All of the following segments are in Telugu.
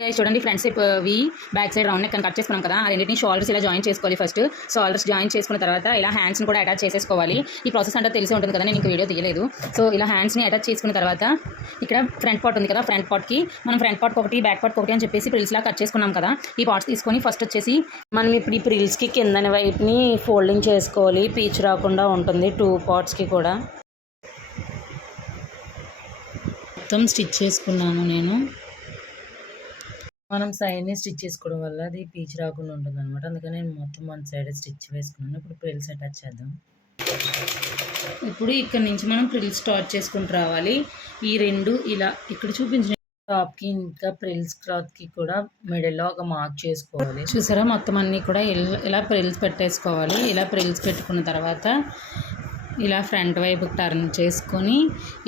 చూడండి front step V back side round neck cut చేసుకున్నాం కదా. ఆ రెండింటిని షోల్డర్స్ ఇలా జాయిన్ చేసుకోవాలి. ఫస్ట్ షోల్డర్స్ జాయిన్ చేసుకున్న తర్వాత ఇలా హ్యాండ్స్ని కూడా అటాచ్ చేసేసుకోవాలి. ఈ ప్రాసెస్ అంటే తెలిసి ఉంటుంది కదా, నేను ఇంక వీడియో తీయలేదు. సో ఇలా హ్యాండ్స్ని అటాచ్ చేసుకున్న తర్వాత ఇక్కడ ఫ్రంట్ పార్ట్ ఉంది కదా, ఫ్రంట్ పార్ట్కి మనం ఫ్రంట్ పార్ట్ ఒకటి బ్యాక్ పార్ట్ ఒకటి అని చెప్పేసి ప్రిల్స్లా కట్ చేసుకున్నాం కదా. ఈ పార్ట్స్ తీసుకొని ఫస్ట్ వచ్చేసి మనం ఇప్పుడు ఈ ప్రిల్స్కి కిందని వైపుని ఫోల్డింగ్ చేసుకోవాలి. పీచ్ రాకుండా ఉంటుంది 2 పార్ట్స్కి కూడా. మొత్తం స్టిచ్ చేసుకున్నాను నేను. మనం సైడ్ని స్టిచ్ చేసుకోవడం వల్ల అది పీచ్ రాకుండా ఉంటుంది అనమాట. అందుకని నేను మొత్తం 1 సైడ్ స్టిచ్ వేసుకున్నాను. ఇప్పుడు ప్రిల్స్ అటాచ్ చేద్దాం. ఇప్పుడు ఇక్కడ నుంచి మనం ప్రిల్స్ స్టార్ట్ చేసుకుంటూ రావాలి. ఈ రెండు ఇలా ఇక్కడ చూపించిన టాప్కి ఇంకా ప్రిల్స్ క్లాత్కి కూడా మిడిల్లో ఒక మార్క్ చేసుకోవాలి. చూసారా, మొత్తం అన్నీ కూడా ఇలా ప్రిల్స్ పెట్టేసుకోవాలి. ఇలా ప్రిల్స్ పెట్టుకున్న తర్వాత ఇలా ఫ్రంట్ వైపు టర్న్ చేసుకొని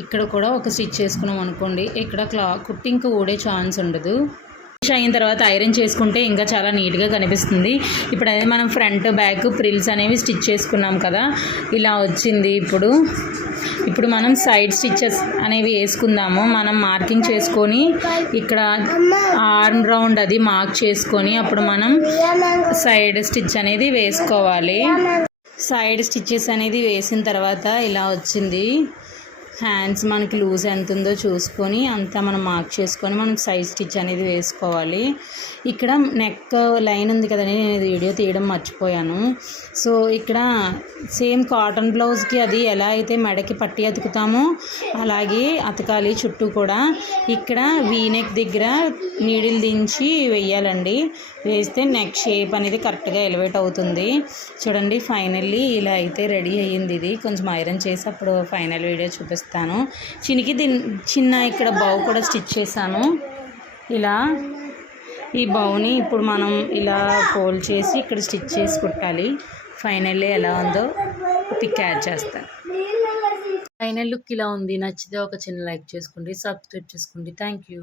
ఇక్కడ కూడా ఒక స్టిచ్ చేసుకున్నాం అనుకోండి, ఇక్కడ కుట్టింగ్ ఊడే ఛాన్స్ ఉండదు. ఫినిష్ అయిన తర్వాత ఐరన్ చేసుకుంటే ఇంకా చాలా నీట్గా కనిపిస్తుంది. ఇప్పుడు అదే మనం ఫ్రంట్ బ్యాక్ ప్రిల్స్ అనేవి స్టిచ్ చేసుకున్నాం కదా, ఇలా వచ్చింది. ఇప్పుడు మనం సైడ్ స్టిచెస్ అనేవి వేసుకుందాము. మనం మార్కింగ్ చేసుకొని ఇక్కడ ఆర్మ్ రౌండ్ అది మార్క్ చేసుకొని అప్పుడు మనం సైడ్ స్టిచ్ అనేది వేసుకోవాలి. సైడ్ స్టిచెస్ అనేది వేసిన తర్వాత ఇలా వచ్చింది. హ్యాండ్స్ మనకి లూజ్ ఎంత ఉందో చూసుకొని అంతా మనం మార్క్ చేసుకొని మనం సైడ్ స్టిచ్ అనేది వేసుకోవాలి. ఇక్కడ నెక్ లైన్ ఉంది కదండి, నేను ఇది వీడియో తీయడం మర్చిపోయాను. సో ఇక్కడ సేమ్ కాటన్ బ్లౌజ్కి అది ఎలా అయితే మెడకి పట్టి అతుకుతామో అలాగే అతకాలి చుట్టూ కూడా. ఇక్కడ వీ నెక్ దగ్గర నీడిల్ దించి వేయాలండి. వేస్తే నెక్ షేప్ అనేది కరెక్ట్గా ఎలివేట్ అవుతుంది. చూడండి, ఫైనల్లీ ఇలా అయితే రెడీ అయ్యింది. ఇది కొంచెం ఐరన్ చేసి అప్పుడు ఫైనల్ వీడియో చూపిస్తాను. చిన్న ఇక్కడ బౌ కూడా స్టిచ్ చేశాను. ఇలా ఈ బౌని ఇప్పుడు మనం ఇలా ఫోల్డ్ చేసి ఇక్కడ స్టిచ్ చేసి కుట్టాలి. ఫైనల్లీ ఎలా ఉందో పిక్ యాడ్ చేస్తాను. ఫైనల్ లుక్ ఇలా ఉంది. నచ్చితే ఒక చిన్న లైక్ చేసుకోండి, సబ్స్క్రైబ్ చేసుకోండి. Thank you.